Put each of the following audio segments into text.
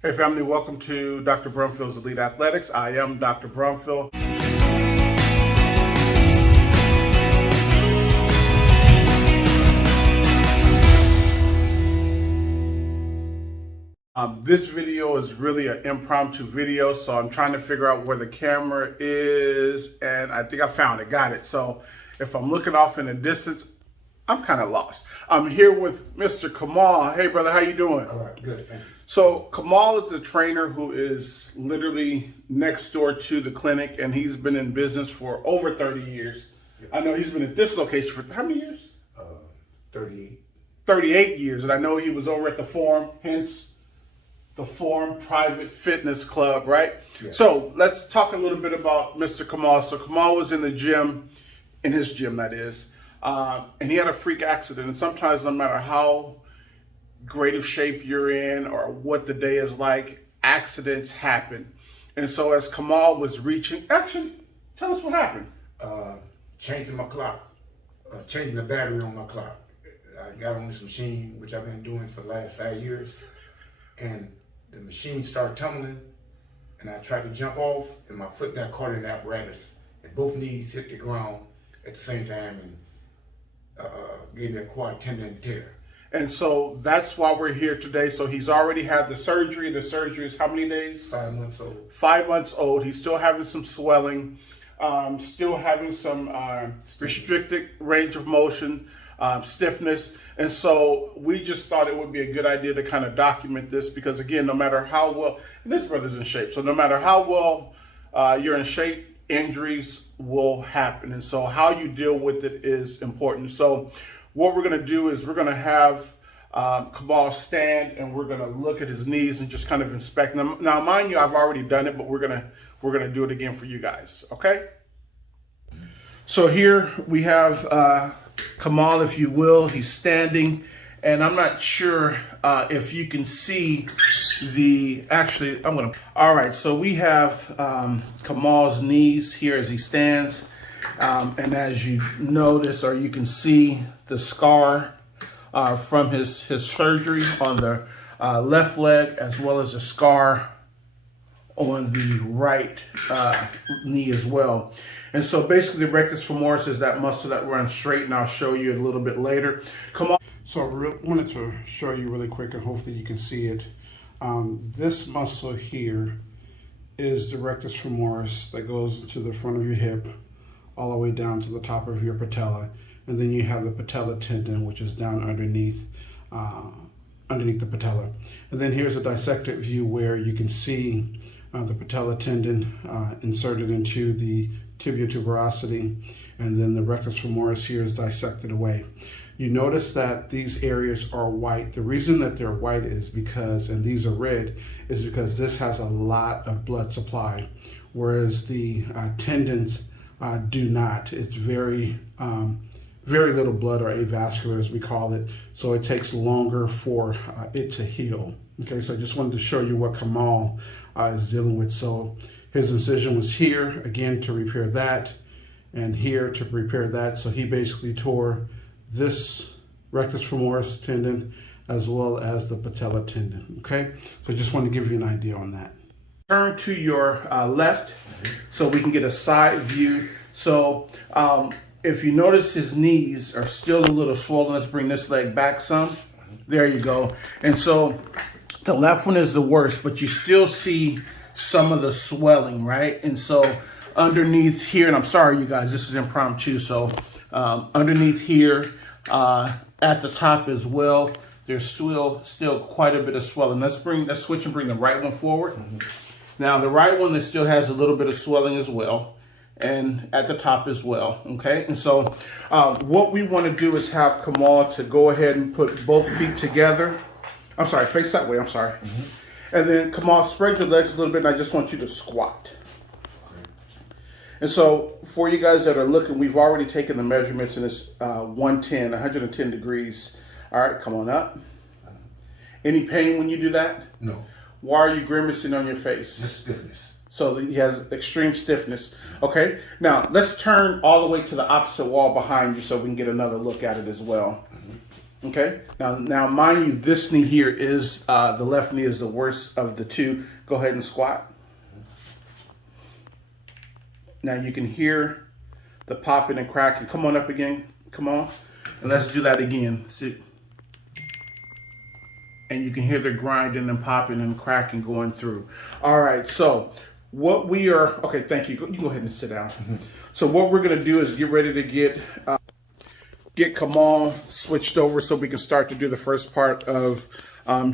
Hey family, welcome to Dr. Brumfield's Elite Athletics. I am Dr. Brumfield. This video is really an impromptu video, so I'm trying to figure out where the camera is, and I think I found it, got it. So if I'm looking off in the distance, I'm kind of lost. I'm here with Mr. Kamal. Hey brother, how you doing? All right, good, thank you. So Kamal is the trainer who is literally next door to the clinic, and he's been in business for over 30 years. Yes. I know he's been at this location for how many years? 38. 38 years, and I know he was over at the Forum, hence the Forum Private Fitness Club, right? Yes. So let's talk a little bit about Mr. Kamal. So Kamal was in the gym, in his gym that is, and he had a freak accident, and sometimes no matter how great of shape you're in or what the day is like, accidents happen. And so as Kamal was reaching, actually, tell us what happened. Changing my clock, changing the battery on my clock. I got on this machine, which I've been doing for the last 5 years, and the machine started tumbling, and I tried to jump off, and my foot got caught in the apparatus, and both knees hit the ground at the same time, and gave me a quad tendon tear. And so that's why we're here today. So he's already had the surgery. The surgery is how many days? 5 months old. 5 months old. He's still having some swelling, still having some restricted range of motion, stiffness. And so we just thought it would be a good idea to kind of document this because, again, no matter how well, and this brother's in shape, so no matter how well you're in shape, injuries will happen. And so how you deal with it is important. So what we're going to do is we're going to have Kamal stand, and we're going to look at his knees and just kind of inspect them. Now, mind you, I've already done it, but we're gonna do it again for you guys. Okay. So here we have Kamal, if you will. He's standing, and I'm not sure if you can see the. Actually, All right. So we have Kamal's knees here as he stands. And as you notice, or you can see the scar from his surgery on the left leg, as well as the scar on the right knee as well. And so basically the rectus femoris is that muscle that runs straight, and I'll show you a little bit later. Come on. So I wanted to show you really quick, and hopefully you can see it. This muscle here is the rectus femoris that goes to the front of your hip, all the way down to the top of your patella. And then you have the patellar tendon, which is down underneath the patella. And then here's a dissected view where you can see the patellar tendon inserted into the tibia tuberosity, and then the rectus femoris here is dissected away. You notice that these areas are white. The reason that they're white is because, and these are red, is because this has a lot of blood supply, whereas the tendons do not. It's very little blood, or avascular as we call it, so it takes longer for it to heal. Okay, so I just wanted to show you what Kamal is dealing with. So his incision was here, again, to repair that, and here to repair that. So he basically tore this rectus femoris tendon as well as the patellar tendon. Okay, so I just wanted to give you an idea on that. Turn to your left so we can get a side view. So if you notice, his knees are still a little swollen. Let's bring this leg back some. There you go. And so the left one is the worst, but you still see some of the swelling, right? And so underneath here, and I'm sorry you guys, this is impromptu. So underneath here at the top as well, there's still quite a bit of swelling. Let's switch and bring the right one forward. Now the right one that still has a little bit of swelling as well, and at the top as well, okay? And so what we want to do is have Kamal to go ahead and put both feet together. I'm sorry, face that way, I'm sorry. And then Kamal, spread your legs a little bit, and I just want you to squat. And so for you guys that are looking, we've already taken the measurements, and it's 110 degrees. All right, come on up. Any pain when you do that? No. Why are you grimacing on your face? Just stiffness. So he has extreme stiffness. Okay, now let's turn all the way to the opposite wall behind you so we can get another look at it as well. Okay. Now, mind you, this knee here is the left knee is the worst of the two. Go ahead and squat. Now you can hear the popping and cracking. Come on up again. Come on, and let's do that again. See, and you can hear the grinding and popping and cracking going through. All right. So what we are okay. Thank you. You can go ahead and sit down. So what we're gonna do is get ready to get Kamal switched over so we can start to do the first part of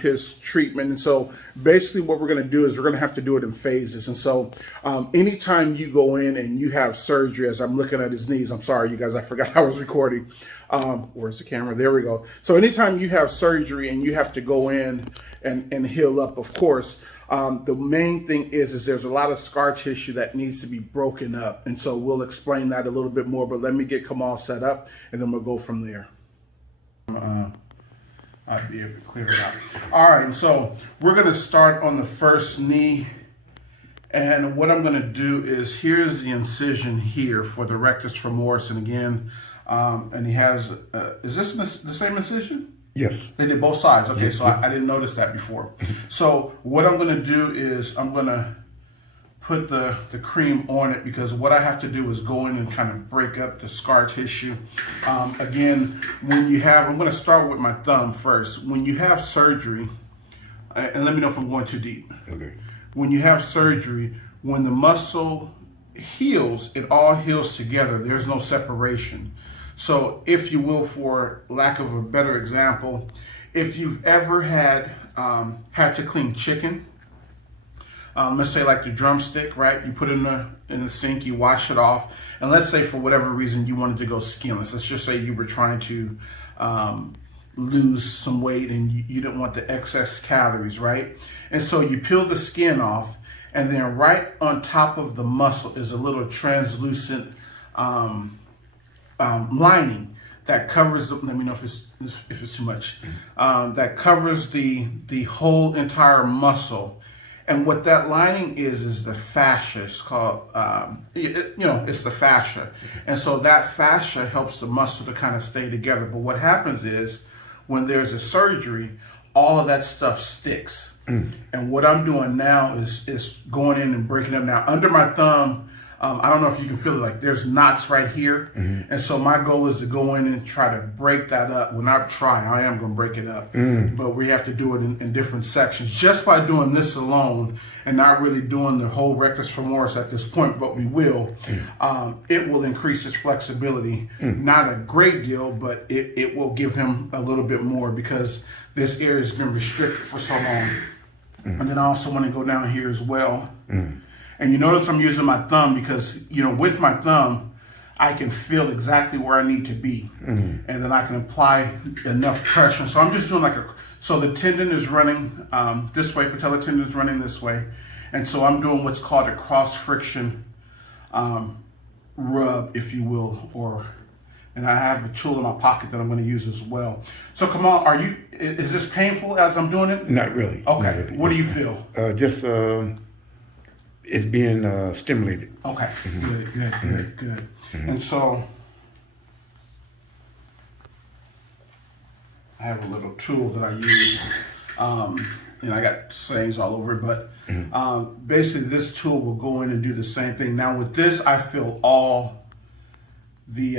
his treatment. And so basically what we're going to do is we're going to have to do it in phases. And so anytime you go in and you have surgery, as I'm looking at his knees, I'm sorry, you guys, I forgot I was recording. Where's the camera? There we go. So anytime you have surgery and you have to go in and heal up, of course, the main thing is there's a lot of scar tissue that needs to be broken up. And so we'll explain that a little bit more, but let me get Kamal set up and then we'll go from there. I'll be able to clear it out. All right, so we're gonna start on the first knee. And what I'm gonna do is, here's the incision here for the rectus femoris. And again, and he has, is this the same incision? Yes. They did both sides. Okay, so I didn't notice that before. So what I'm going to do is I'm going to put the cream on it, because what I have to do is go in and kind of break up the scar tissue. Again, when you have, I'm going to start with my thumb first. When you have surgery, and let me know if I'm going too deep. Okay. When you have surgery, when the muscle heals, it all heals together. There's no separation. So if you will, for lack of a better example, if you've ever had to clean chicken, let's say like the drumstick, right? You put it in the sink, you wash it off, and let's say for whatever reason you wanted to go skinless. Let's just say you were trying to lose some weight and you didn't want the excess calories, right? And so you peel the skin off, and then right on top of the muscle is a little translucent lining that covers let me know if it's too much, that covers the whole entire muscle. And what that lining is the fascia. It's called it's the fascia. And so that fascia helps the muscle to kind of stay together. But what happens is, when there's a surgery, all of that stuff sticks. And what I'm doing now is going in and breaking them. Now under my thumb, I don't know if you can feel it, like there's knots right here. And so my goal is to go in and try to break that up. Well, not try, I am going to break it up. But we have to do it in different sections. Just by doing this alone and not really doing the whole rectus femoris at this point, but we will, it will increase his flexibility. Not a great deal, but it will give him a little bit more, because this area has been restricted for so long. And then I also want to go down here as well. And you notice I'm using my thumb because, with my thumb, I can feel exactly where I need to be. And then I can apply enough pressure. So I'm just doing so the tendon is running this way, patellar tendon is running this way. And so I'm doing what's called a cross friction rub, if you will, and I have a tool in my pocket that I'm going to use as well. So Kamal, is this painful as I'm doing it? Not really. Okay. Not really. What do you feel? Just it's being stimulated. Okay. Good. And so I have a little tool that I use. And I got sayings all over it, but basically this tool will go in and do the same thing. Now with this, I feel all the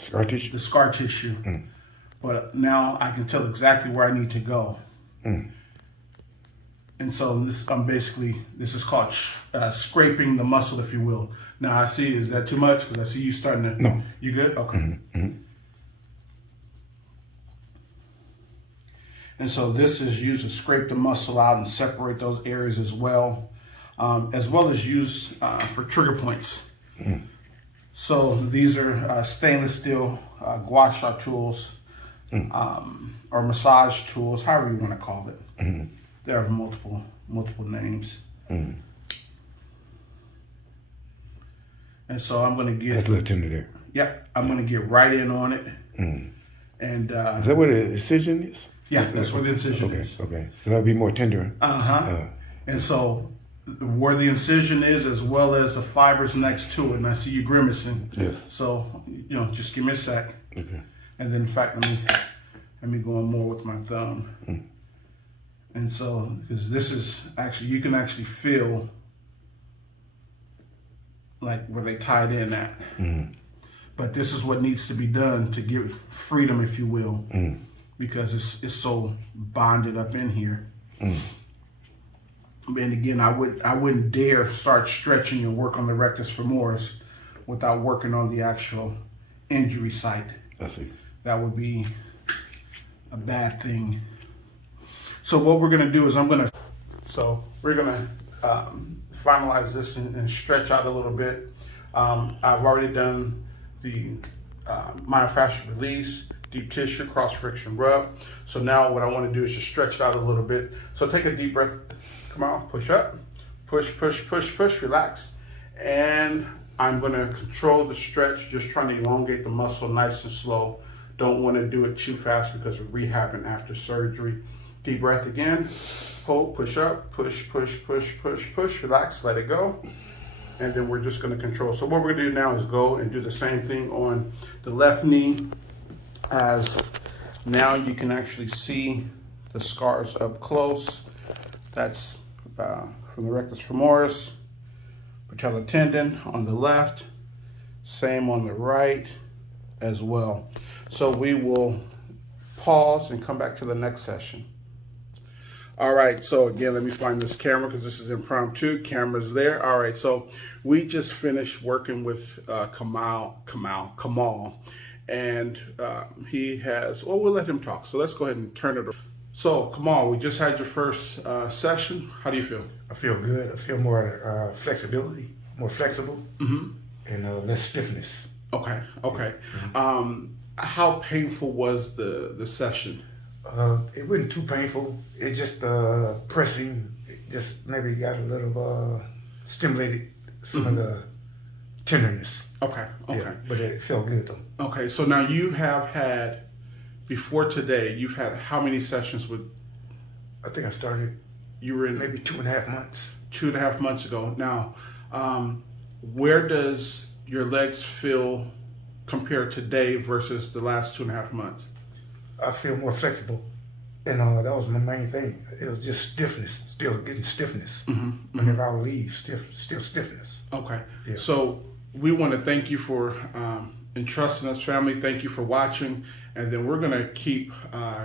Scar tissue. The scar tissue, but now I can tell exactly where I need to go. And so this is called scraping the muscle, if you will. Now I see, is that too much? Because I see you starting to. No. You good? Okay. And so this is used to scrape the muscle out and separate those areas as well as used for trigger points. So these are stainless steel gua sha tools or massage tools, however you want to call it. They have multiple names. And so I'm going to get... That's a little tender there. Yep, I'm going to get right in on it. And is that where the incision is? Yeah, that's where the incision is. Okay, so that'll be more tender. And so where the incision is, as well as the fibers next to it, and I see you grimacing. Yes. So, just give me a sec. Okay. And then, in fact, let me Let me go in more with my thumb. And so, because this is actually, you can actually feel like where they tied in at. But this is what needs to be done to give freedom, if you will, because it's so bonded up in here. And again, I wouldn't dare start stretching and work on the rectus femoris without working on the actual injury site. I see. That would be a bad thing. So what we're gonna do is we're gonna finalize this and stretch out a little bit. I've already done the myofascial release, deep tissue, cross friction rub. So now what I want to do is just stretch it out a little bit. So take a deep breath. Come on, push up, push, push, push, push, relax. And I'm going to control the stretch, just trying to elongate the muscle nice and slow. Don't want to do it too fast because we're rehabbing after surgery. Deep breath again. Hold, push up, push, push, push, push, push, relax, let it go. And then we're just going to control. So what we're going to do now is go and do the same thing on the left knee, as now you can actually see the scars up close. That's from the rectus femoris, patellar tendon on the left, same on the right as well. So we will pause and come back to the next session. All right, so again, let me find this camera because this is impromptu. Camera's there. All right, so we just finished working with Kamal, and he has, well, we'll let him talk. So let's go ahead and turn it over. So Kamal, we just had your first session. How do you feel? I feel good. I feel more flexibility, more flexible, and less stiffness. Okay, okay. How painful was the session? It wasn't too painful. It just pressing. It just maybe got a little stimulated some of the tenderness. Okay, okay. Yeah, but it felt good though. Okay, so now you have had, before today, you've had how many sessions with? I think I started. You were in maybe 2.5 months. 2.5 months ago. Now, where does your legs feel compared today versus the last 2.5 months? I feel more flexible, and that was my main thing. It was just stiffness, still getting stiffness. Whenever I would leave, still stiffness. Okay. Yeah. So we want to thank you for entrusting us, family. Thank you for watching, and then we're going to keep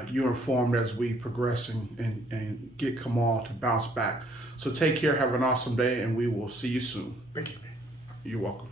you informed as we progress and get Kamal to bounce back. So take care, have an awesome day, and we will see you soon. Thank you. You're welcome.